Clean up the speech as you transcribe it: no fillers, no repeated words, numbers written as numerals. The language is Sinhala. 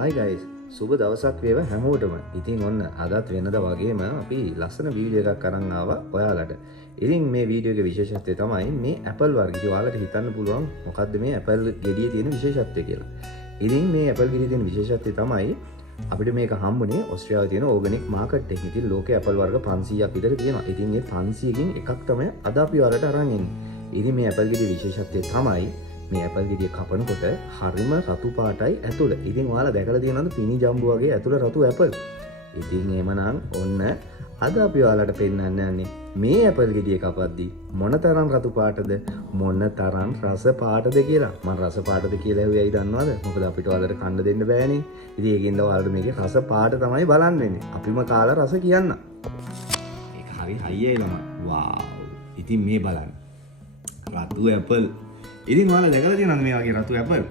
Hi guys, සුබ දවසක් වේවා හැමෝටම. ඉතින් ඔන්න අදත් වෙනදා වගේම අපි ලස්සන වීඩියෝ එකක් අරන් ආවා ඔයාලට. ඉතින් මේ වීඩියෝ එකේ විශේෂත්වය තමයි මේ Apple වර්ග. ඉතින් ඔයාලට හිතන්න පුළුවන් මොකද්ද මේ Apple ගෙඩියේ තියෙන විශේෂත්වය කියලා. ඉතින් මේ Apple ගෙඩියේ තියෙන විශේෂත්වය තමයි අපිට මේක හම්බුනේ ඕස්ට්‍රේලියාවේ තියෙන ඕගනික් මාකට් එකේ. ඉතින් ලෝකේ Apple වර්ග 500ක් විතර තියෙනවා. ඉතින් මේ 500කින් එකක් තමයි අද අපි ඔයාලට අරන් එන්නේ. ඉතින් මේ Apple ගෙඩියේ විශේෂත්වය තමයි මේ ඇපල් ගෙඩිය කපනකොට හරිම රතු පාටයි ඇතුළ. ඉතින් ඔයාලා දැකලා තියෙනවද පිනි ජම්බු වගේ ඇතුළ රතු ඇපල්. ඉතින් එහෙමනම් ඔන්න අද අපි ඔයාලට පෙන්නන්න යන්නේ මේ ඇපල් ගෙඩිය කපද්දී මොනතරම් රතු පාටද මොනතරම් රස පාටද කියලා. මම රස පාටද කියලා ඇහුවයි දන්නවද? මොකද අපිට ඔයාලට කන්න දෙන්න බෑනේ. ඉතින් ඒකින්ද ඔයාලට මේකේ රස පාට තමයි බලන්න වෙන්නේ. අපිම කාලා රස කියන්න. ඒක හරි හයියයි ළමා. වාව්. ඉතින් මේ බලන්න. රතු ඇපල්. ඉතින් ඔයාලා දැකලා තියෙනවද මේ වගේ රතු ඇපල්?